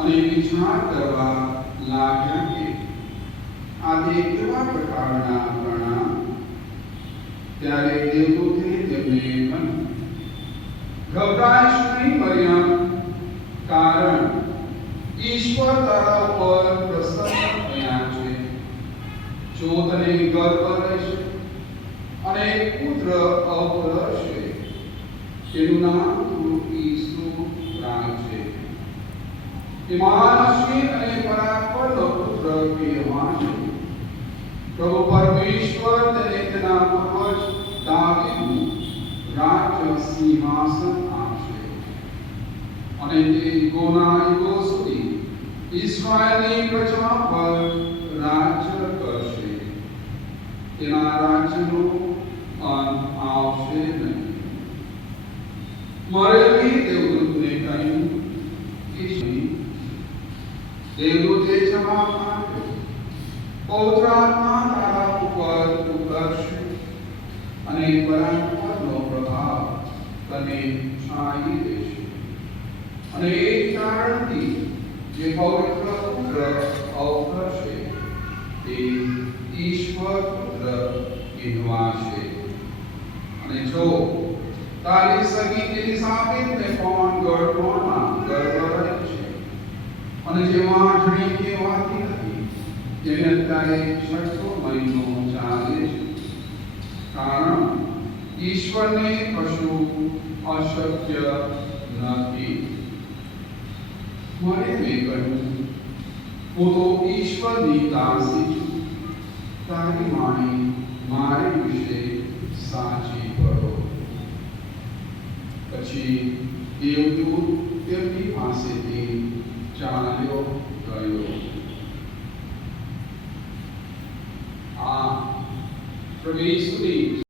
અને વિચાર કરવા લાગ્યા કે આ તે કેવા પ્રકારના પ્રણામ. ત્યારે દેવદૂતે તેમને કહ્યું, ગભરાઈશ નહીં મરિયમ, કારણ ઈશ્વર તારા ઉપર પ્રસન્ન થયા છે. જો તને ગર્ભ રહેશે અને એક પુત્ર અવતરશે, તેનું નામ તું ઈસુ રાખજે. એ મહાન હશે અને પરાક્રમનો પુત્ર કહેવાશે. પ્રભુ પરમેશ્વર તેને તેના પૂર્વજ દાવીદનું રાજ્ય સિંહાસન આપશે અને તે યુગોના યુગો સુધી ઈસ્રાયેલની પ્રજા પર રાજ્ય કરશે. તેના રાજ્યનો અંત આવશે નહીં. મરેલી દેવદૂતને કહ્યું, દેવદૂતે જવાબ આપ્યો, પવિત્ર આત્મા તારા ઉપર ઉતરશે અને પરાક્રમનો પ્રભાવ તને છાઈ દેશે. અને એ કારણથી જે પવિત્ર પુત્ર અવતરશે તે ઈશ્વર પુત્ર કહેવાશે. અને જો તારી સગી એલિઝાબેથને પણ ગર્ભમાં ગર્ભ રહે છે અને જે વાંઢણી કહેવાતી હતી, જેને અત્યારે 6મો મહિનો ચાલે છે, કારણ ઈશ્વરને કશું અશક્ય નથી. મરિયમે કહ્યું, હું તો ઈશ્વરની દાસી છું, તારી વાણી મારી વિશે સાચી કરો. પછી દેવદૂત તેમની પાસેથી ચાલ્યો ગયો. આ પ્રભુ ઈસુની